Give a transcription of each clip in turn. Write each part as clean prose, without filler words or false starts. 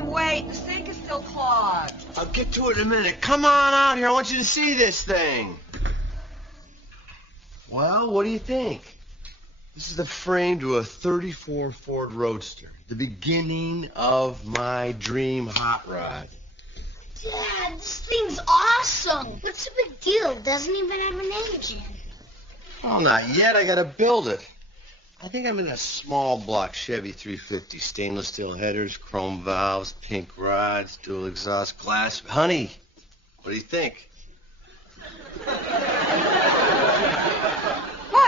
Tim, wait. The sink is still clogged. I'll get to it in a minute. Come on out here. I want you to see this thing. Well, what do you think? This is the frame to a 34 Ford Roadster. The beginning of my dream hot rod. Dad, this thing's awesome. What's the big deal? It doesn't even have a name. Well, not yet. I gotta build it. I think I'm in a small block Chevy 350. Stainless steel headers, chrome valves, pink rods, dual exhaust glass. Honey, what do you think? Well,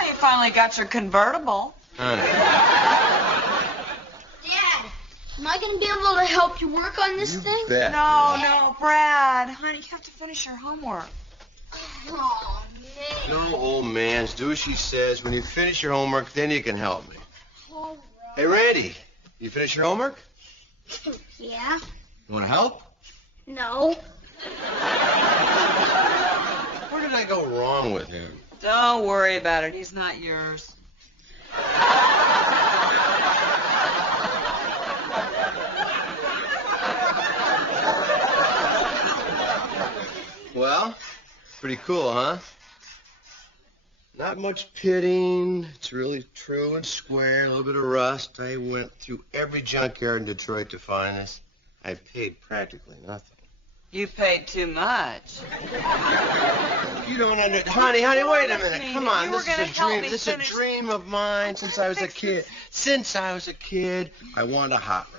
you finally got your convertible. Honey. Dad, am I going to be able to help you work on this thing? You bet. No, Brad. Honey, you have to finish your homework. Oh, man. No, old man's. Do as she says. When you finish your homework, then you can help me. All Hey, Randy, you finish your homework? right. Yeah? You want to help? No. Where did I go wrong with him? Don't worry about it. He's not yours. Well, pretty cool, huh? Not much pitting. It's really true and square. A little bit of rust. I went through every junkyard in Detroit to find this. I paid practically nothing. You paid too much. You don't understand. Honey, wait a minute. Come on. You were This is gonna a help dream. me This is a finish- dream of mine since I was a kid. Since I was a kid, I wanted a hot rod.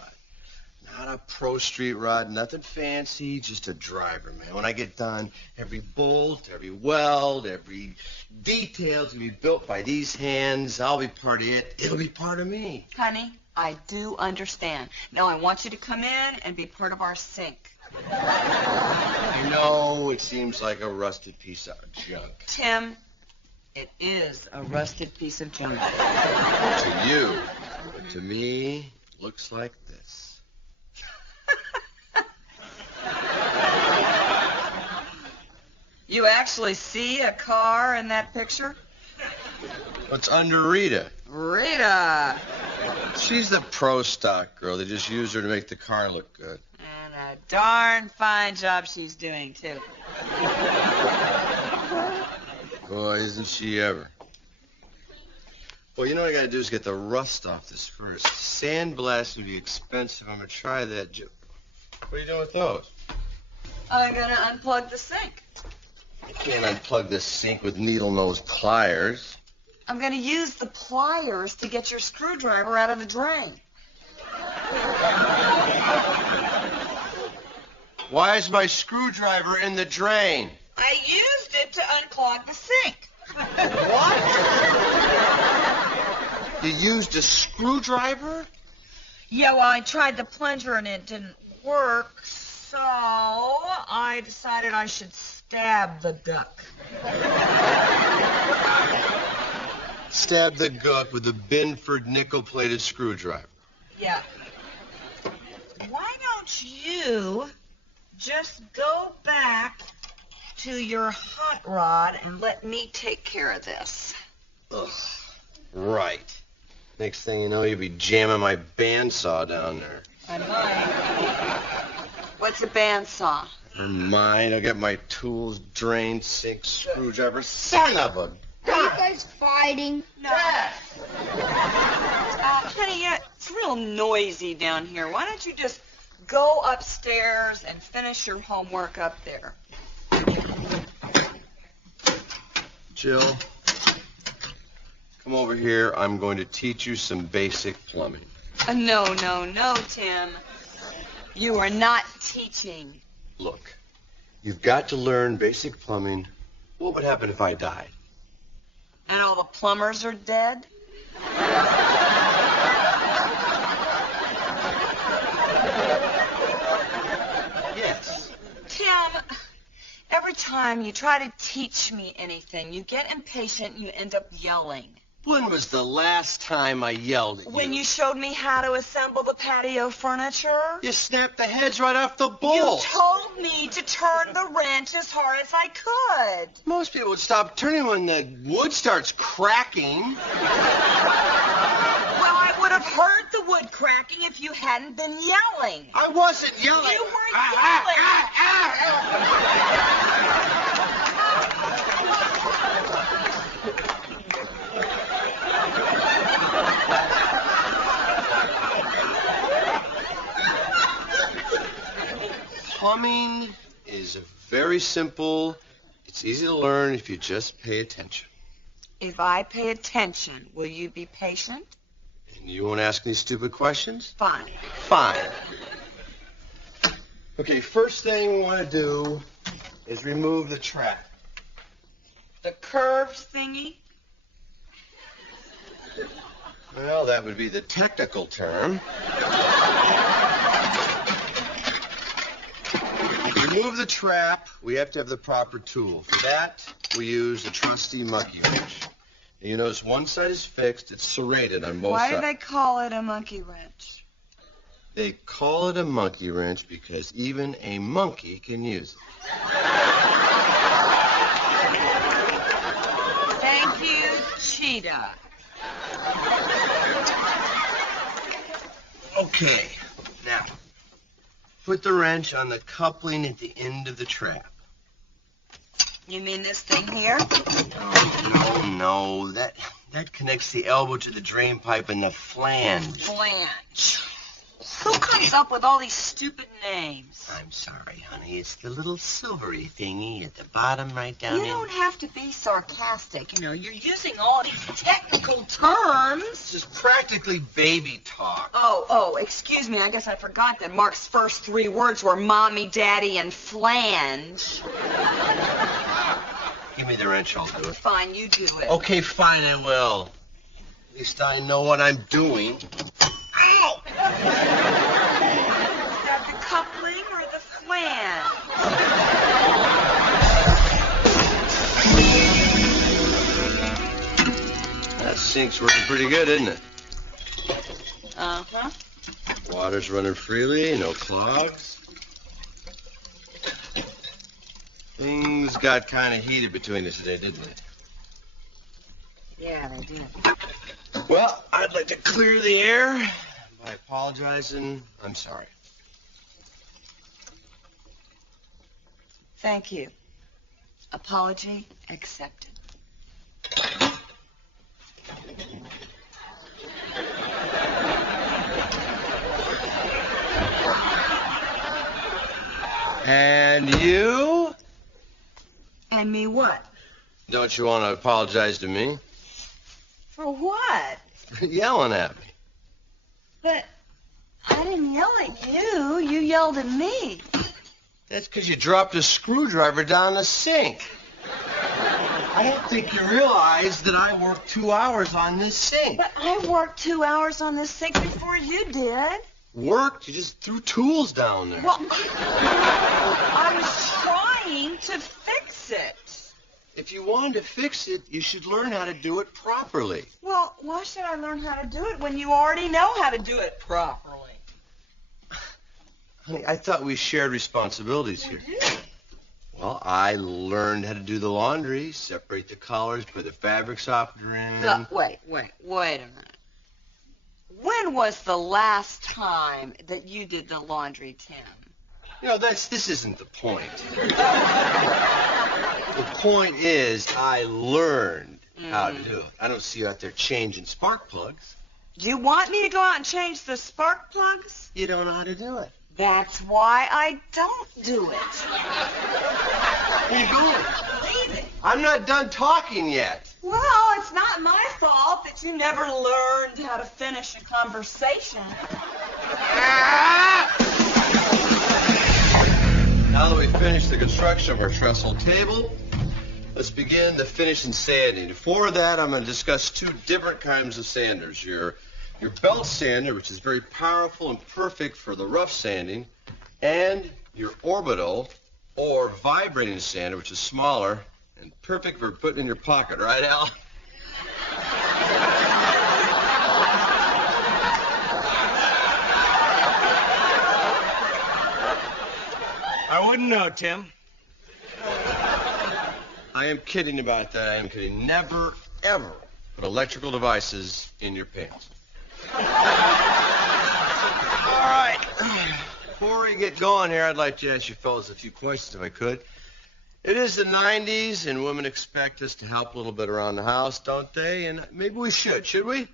Not a Pro Street rod, nothing fancy, just a driver, man. When I get done, every bolt, every weld, every detail to be built by these hands, I'll be part of it. It'll be part of me. Honey, I do understand. Now I want you to come in and be part of our sink. You know, it seems like a rusted piece of junk. Tim, it is a rusted piece of junk. To you, but to me, looks like this. You actually see a car in that picture? What's under Rita? Rita! She's the pro stock girl. They just use her to make the car look good. And a darn fine job she's doing, too. Boy, isn't she ever. Well, you know what I gotta do is get the rust off this first. Sandblast would be expensive. I'm gonna try that. What are you doing with those? I'm gonna unplug the sink. You can't unplug this sink with needle-nose pliers. I'm gonna use the pliers to get your screwdriver out of the drain. Why is my screwdriver in the drain? I used it to unclog the sink. What? You used a screwdriver? Yeah, well, I tried the plunger and it didn't work, so I decided I should stab the duck. Stab the guck with a Binford nickel-plated screwdriver. Yeah. Why don't you just go back to your hot rod and let me take care of this? Ugh. Right. Next thing you know, you'll be jamming my bandsaw down there. I might. What's a bandsaw? Never mind. I'll get my tools, drain, sink, screwdriver. Son of a Are you guys fighting? No. Honey, it's real noisy down here. Why don't you just go upstairs and finish your homework up there? Jill, come over here. I'm going to teach you some basic plumbing. No, Tim. You are not teaching. Look, you've got to learn basic plumbing. What would happen if I died? And all the plumbers are dead? Yes. Tim, every time you try to teach me anything, you get impatient and you end up yelling. When was the last time I yelled at you? When you showed me how to assemble the patio furniture. You snapped the heads right off the You bolts. told me to turn the wrench as hard as I could. Most people would stop turning when the wood starts cracking. Well, I would have have heard the wood cracking if you hadn't been yelling. I wasn't yelling. You were yelling. Plumbing is very simple. It's easy to learn if you just pay attention. If I pay attention, will you be patient? And you won't ask any stupid questions? Fine. Fine. Okay, first thing we want to do is remove the trap. The curved thingy? Well, that would be the technical term. To remove the trap, we have to have the proper tool. For that, we use a trusty monkey wrench. And you notice one side is fixed, it's serrated on both Why sides. do they call it a monkey wrench? They call it a monkey wrench because even a monkey can use it. Thank you, Cheetah. Okay, now, put the wrench on the coupling at the end of the trap. You mean this thing here? No, that connects the elbow to the drain pipe and the flange. Flange. Who comes up with all these stupid names? I'm sorry, honey. It's the little silvery thingy at the bottom right down You don't have to be sarcastic. You know, you're using all these technical terms. It's just practically baby talk. Oh, excuse me. I guess I forgot that Mark's first 3 words were mommy, daddy, and flange. Give me the wrench, I'll do it. Fine, you do it. Okay, fine, I will. At least I know what I'm doing. Ow! The coupling or the flange? That sink's working pretty good, isn't it? Uh-huh. Water's running freely, no clogs. Things got kind of heated between us today, didn't they? Yeah, they did. Well, I'd like to clear the air by apologizing. I'm sorry. Thank you. Apology accepted. And you? And me what? Don't you want to apologize to me? For what? For yelling at me. But I didn't yell at you. You yelled at me. That's because you dropped a screwdriver down the sink. I don't think you realize that I worked 2 hours on this sink. But I worked 2 hours on this sink before you did. Worked? You just threw tools down there. Well, I was trying to fix it. If you wanted to fix it, you should learn how to do it properly. Well, why should I learn how to do it when you already know how to do it properly? Honey, I thought we shared responsibilities here. Well, I learned how to do the laundry, separate the collars, put the fabric softener in. Wait a minute. When was the last time that you did the laundry, Tim? You know, this isn't the point. The point is I learned how to do it. I don't see you out there changing spark plugs. Do you want me to go out and change the spark plugs? You don't know how to do it. That's why I don't do it. Where you going? Leaving. I'm not done talking yet. Well, it's not my fault that you never learned how to finish a conversation. Now that we've finished the construction of our trestle table, let's begin the finish and sanding. Before that, I'm going to discuss 2 different kinds of sanders. Your belt sander, which is very powerful and perfect for the rough sanding, and your orbital or vibrating sander, which is smaller and perfect for putting in your pocket. Right, Al? I wouldn't know, Tim. I am kidding about that. I am kidding. Never, ever put electrical devices in your pants. All right. Before we get going here, I'd like to ask you fellas a few questions if I could. It is the 90s, and women expect us to help a little bit around the house, don't they? And maybe we should we?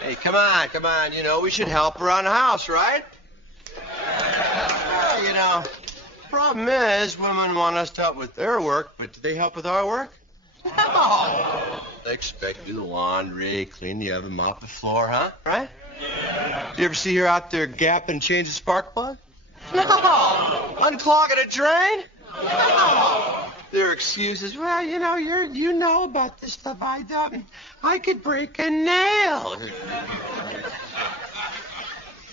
Hey, come on. You know, we should help around the house, right? Well, you know, the problem is women want us to help with their work, but do they help with our work? No. They expect to do the laundry, clean the oven, mop the floor, huh? Right? You ever see her out there gapping and change the spark plug? No. Unclogging a drain? No. Their excuses, well, you know, you know about this stuff. I could break a nail.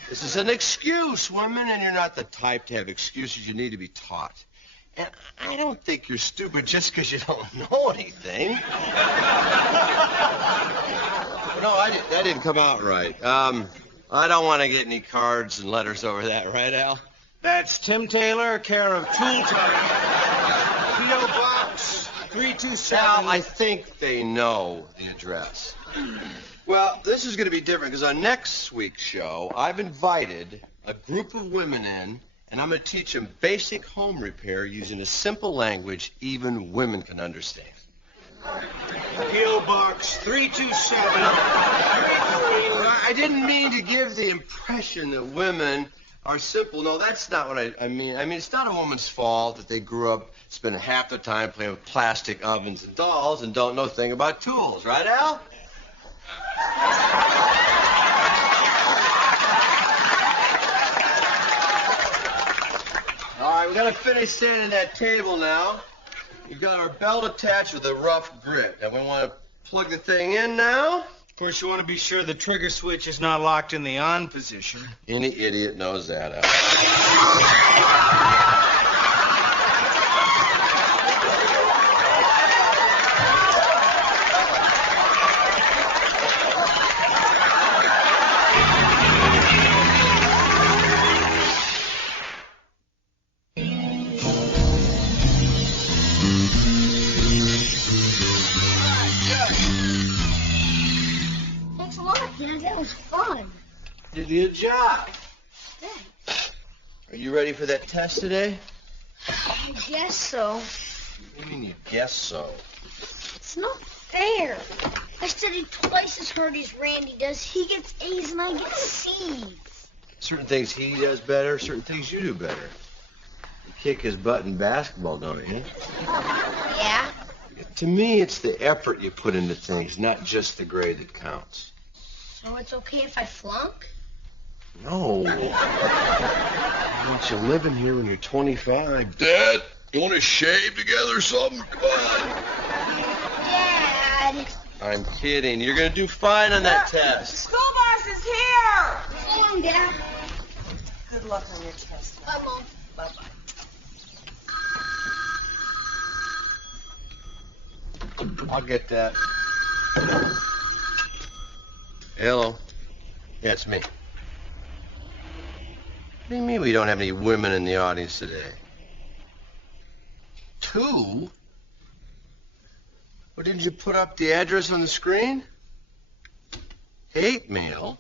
This is an excuse, women, and you're not the type to have excuses. You need to be taught. And I don't think you're stupid just because you don't know anything. No, that didn't come out right. I don't want to get any cards and letters over that, right, Al? That's Tim Taylor, care of Tool Time. P.O. Box 327. Al, I think they know the address. Well, this is going to be different because on next week's show, I've invited a group of women in, and I'm going to teach them basic home repair using a simple language even women can understand. P.O. Box 327. I didn't mean to give the impression that women are simple. No, that's not what I mean. I mean, it's not a woman's fault that they grew up spending half their time playing with plastic ovens and dolls and don't know a thing about tools. Right, Al? All right, we got to finish sanding that table now. We've got our belt attached with a rough grit. And we want to plug the thing in now. Of course, you want to be sure the trigger switch is not locked in the on position. Any idiot knows that, Al. Thanks a lot, Dad. That was fun. You did a good job. Thanks. Are you ready for that test today? I guess so. What do you mean you guess so? It's not fair. I studied twice as hard as Randy does. He gets A's and I get C's. Certain things he does better, certain things you do better. You kick his butt in basketball, don't you? Yeah? To me, it's the effort you put into things, not just the grade that counts. So it's okay if I flunk? No. I want you living here when you're 25. Dad, you want to shave together or something? Come on. Dad! I'm kidding. You're going to do fine on that test. School bus is here. So long, Dad. Good luck on your test. Bye, Mom. Bye-bye. I'll get that. Hello. Yeah, it's me. What do you mean we don't have any women in the audience today? 2? Well, didn't you put up the address on the screen? 8 mail.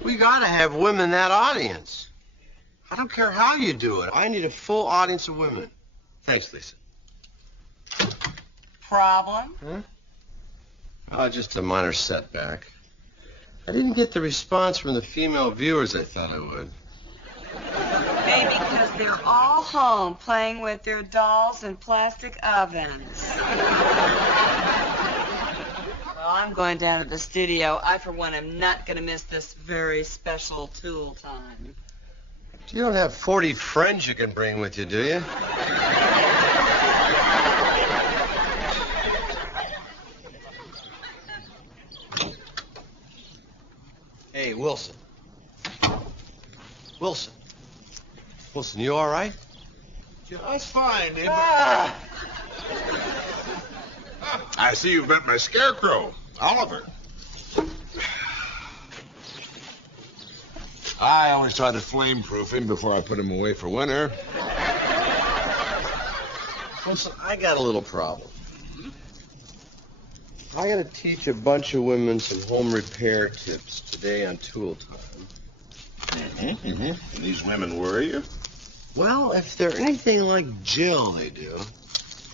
We gotta have women in that audience. I don't care how you do it. I need a full audience of women. Thanks, Lisa. Problem? Huh? Oh, just a minor setback. I didn't get the response from the female viewers I thought I would. Maybe because they're all home playing with their dolls and plastic ovens. Well, I'm going down to the studio. I, for one, am not going to miss this very special tool time. You don't have 40 friends you can bring with you, do you? Hey, Wilson. Wilson, you all right? That's fine, Dad. Ah! I see you've met my scarecrow, Oliver. I always try to flame-proof him before I put him away for winter. Listen, I got a little problem. I got to teach a bunch of women some home repair tips today on Tool Time. And these women worry you? Well, if they're anything like Jill, they do.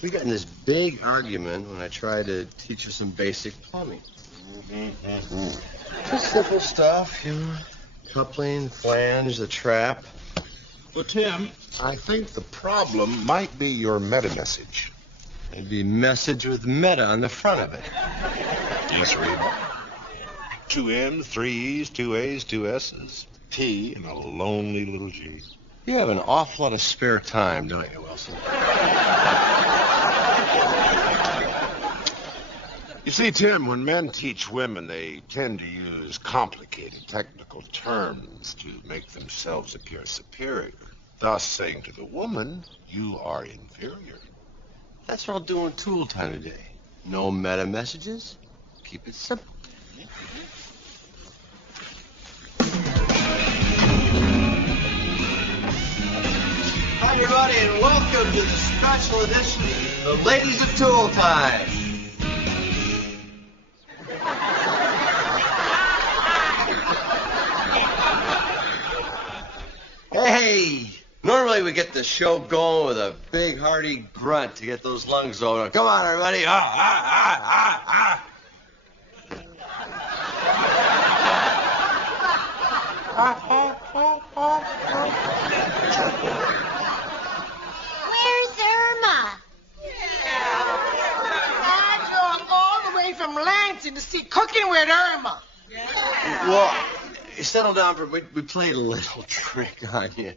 We got in this big argument when I tried to teach her some basic plumbing. Just simple stuff, you know. Coupling, flange, the trap. Well, Tim, I think the problem might be your meta message. It'd be message with meta on the front of it. Yes, read. 2 M's, 3 E's, 2 A's, 2 S's, T, and a lonely little G. You have an awful lot of spare time, don't you, Wilson? You see, Tim, when men teach women, they tend to use complicated technical terms to make themselves appear superior, thus saying to the woman, you are inferior. That's what I'll do on Tool Time today. No meta messages. Keep it simple. Hi, everybody, and welcome to the special edition of Ladies of Tool Time. Hey! Normally we get the show going with a big hearty grunt to get those lungs over. Come on, everybody. Where's Irma? I drove all the way from Lansing to see Cooking with Irma. Well, settle down for we played a little trick on you.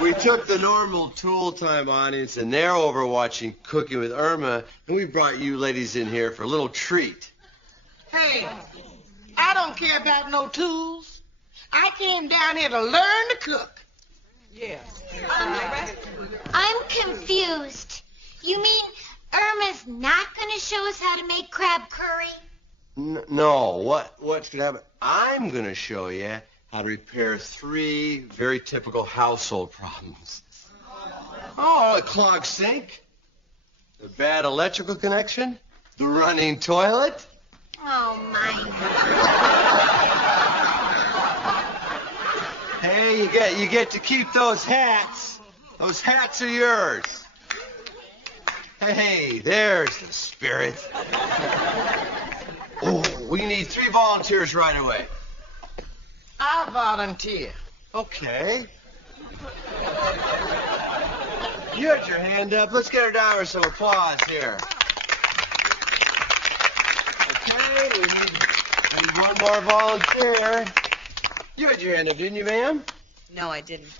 We took the normal Tool Time audience, and they're over watching Cooking with Irma, and we brought you ladies in here for a little treat. Hey, I don't care about no tools. I came down here to learn to cook. Yes. I'm confused. You mean Irma's not going to show us how to make crab curry? No, what's going to happen? I'm going to show you how to repair 3 very typical household problems. Oh, a clogged sink, the bad electrical connection, the running toilet. Oh, my. Hey, you get to keep those hats. Those hats are yours. Hey, there's the spirit. Oh, we need 3 volunteers right away. I'll volunteer. Okay. You had your hand up. Let's get her down with some applause here. Okay, we need one more volunteer. You had your hand up, didn't you, ma'am? No, I didn't.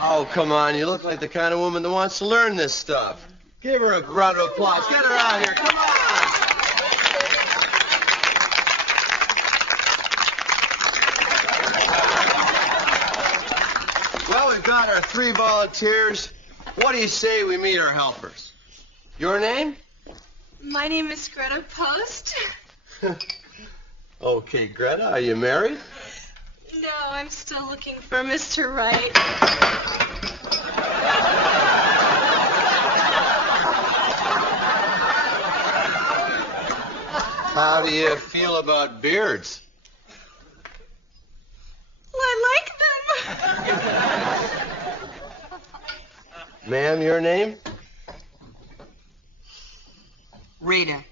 Oh, come on. You look like the kind of woman that wants to learn this stuff. Give her a round of applause. Get her out here. Come on. Well, we've got our 3 volunteers. What do you say we meet our helpers? Your name? My name is Greta Post. Okay, Greta, are you married? No, I'm still looking for Mr. Right. How do you feel about beards? Well, I like them. Ma'am, your name? Rita.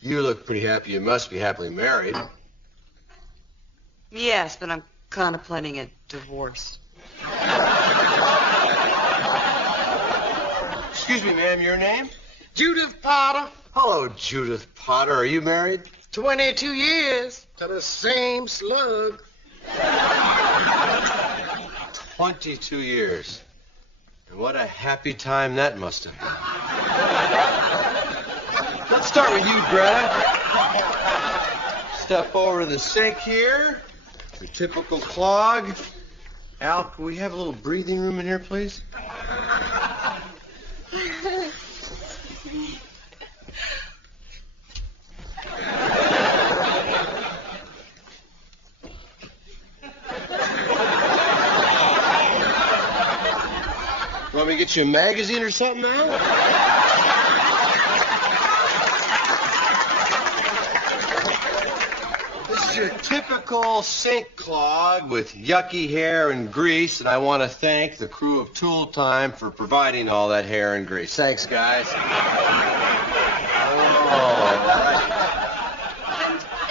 You look pretty happy. You must be happily married. Yes, but I'm contemplating a divorce. Excuse me, ma'am, your name? Judith Potter, Hello, Judith Potter. Are you married? 22 years to the same slug. 22 years. And what a happy time that must have been. Let's start with you, Greta. Step over to the sink here. Your typical clog. Al, can we have a little breathing room in here, please? get you a magazine or something now? This is your typical sink clog with yucky hair and grease, and I want to thank the crew of Tool Time for providing all that hair and grease. Thanks, guys. Am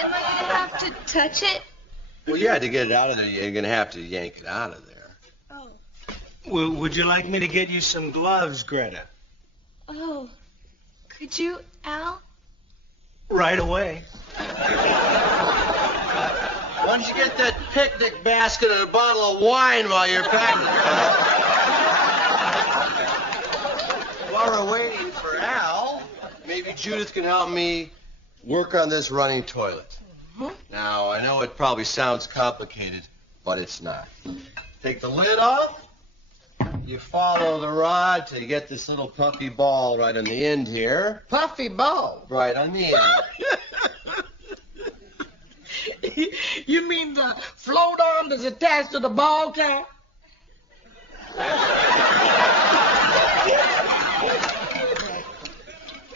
I gonna have to touch it? Well, yeah, to get it out of there, you're going to have to yank it out of there. Oh. Well, would you like me to get you some gloves, Greta? Oh. Could you, Al? Right away. Why don't you get that picnic basket and a bottle of wine while you're packing? While we're waiting for Al, maybe Judith can help me work on this running toilet. Now, I know it probably sounds complicated, but it's not. Take the lid off. You follow the rod till you get this little puffy ball right on the end here. Puffy ball. Right on the end. You mean the float arm that's attached to the ball cap?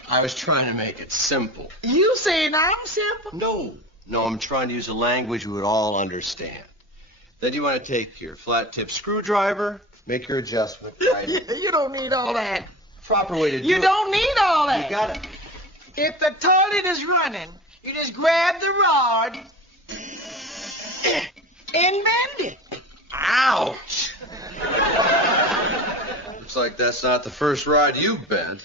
I was trying to make it simple. You saying I'm simple? No, I'm trying to use a language we would all understand. Then you want to take your flat-tip screwdriver, make your adjustment. Right? You don't need all that. Proper way to do it. You don't need all that. You got it. If the toilet is running, you just grab the rod and bend it. Ouch! Looks like that's not the first rod you've bent.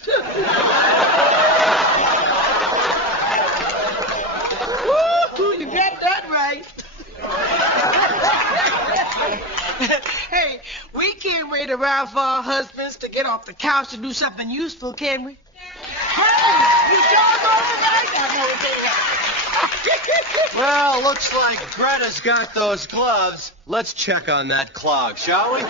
Woo, you got that right. Hey, we can't wait around for our husbands to get off the couch to do something useful, can we? Hey, you sure overnight? Well, looks like Greta's got those gloves. Let's check on that clog, shall we?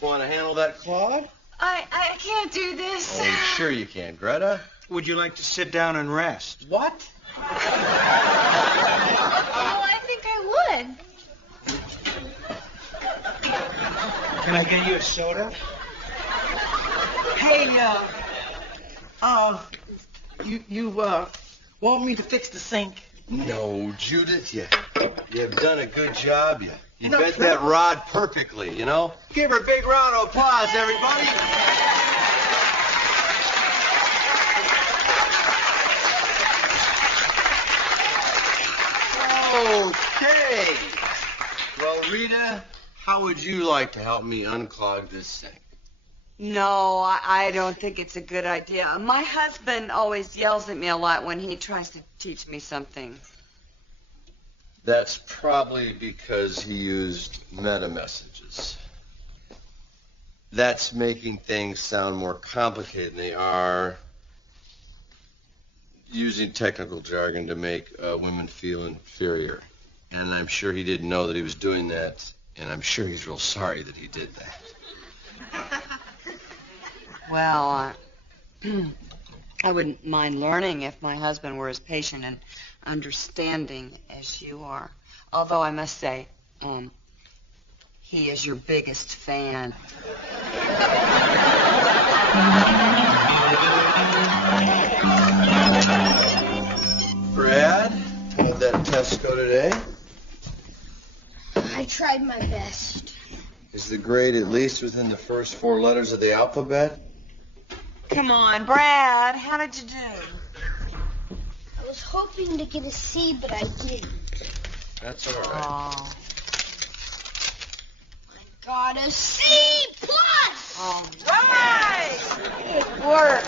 Want to handle that clog? I can't do this. Oh, sure you can, Greta. Would you like to sit down and rest? What? Oh, I think I would. Can I get you a soda? Hey, you want me to fix the sink? No, Judith, you've done a good job. You No, bent no. that rod perfectly, you know? Give her a big round of applause, everybody. Okay. Well, Rita, how would you like to help me unclog this sink? No, I don't think it's a good idea. My husband always yells at me a lot when he tries to teach me something. That's probably because he used meta messages. That's making things sound more complicated than they are. Using technical jargon to make women feel inferior. And I'm sure he didn't know that he was doing that, and I'm sure he's real sorry that he did that. Well, I wouldn't mind learning if my husband were as patient and understanding as you are. Although I must say, he is your biggest fan. Brad, how'd that test go today? I tried my best. Is the grade at least within the first 4 letters of the alphabet? Come on, Brad, how did you do? I was hoping to get a C, but I didn't. That's all right. Oh, I got a C+. all right. Good work.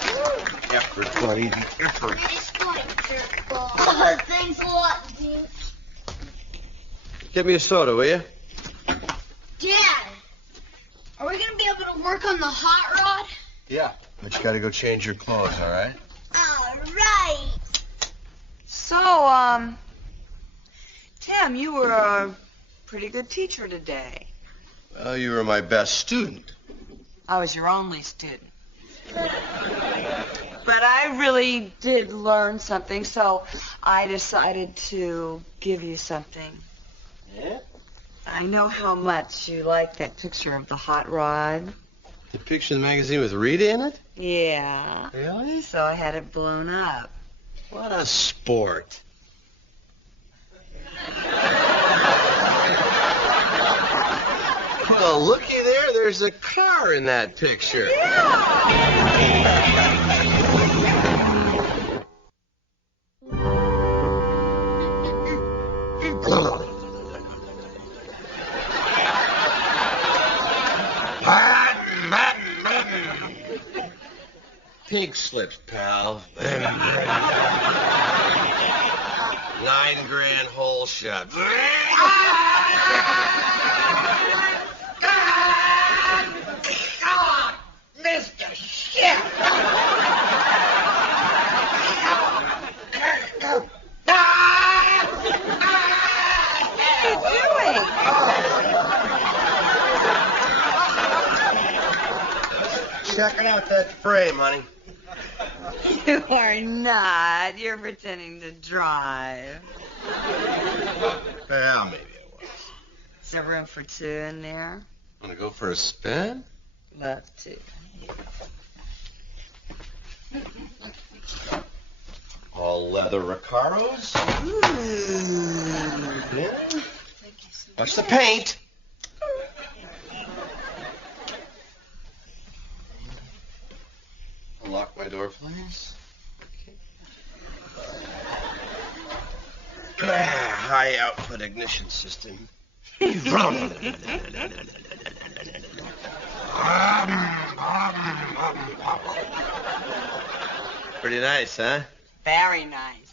Effort, buddy. Effort. Nice going, dirtball. Oh, thanks a lot, dude. Get me a soda, will you? Dad, are we gonna be able to work on the hot rod? Yeah. But you gotta go change your clothes, all right? All right. So, Tim, you were a pretty good teacher today. Well, you were my best student. I was your only student. But I really did learn something, so I decided to give you something. Yeah? I know how much you like that picture of the hot rod. The picture in the magazine with Rita in it? Yeah. Really? So I had it blown up. What a sport. Well, looky there. There's a car in that picture. Pink slips, pal. $9,000 whole shot. Mr. Shit! Checking out that frame, honey. You are not. You're pretending to drive. Well, maybe I was. Is there room for two in there? Want to go for a spin? Love to. All leather Recaros? Yeah. Watch the paint. Unlock my door, please. Okay. High output ignition system. Pretty nice, huh? Very nice.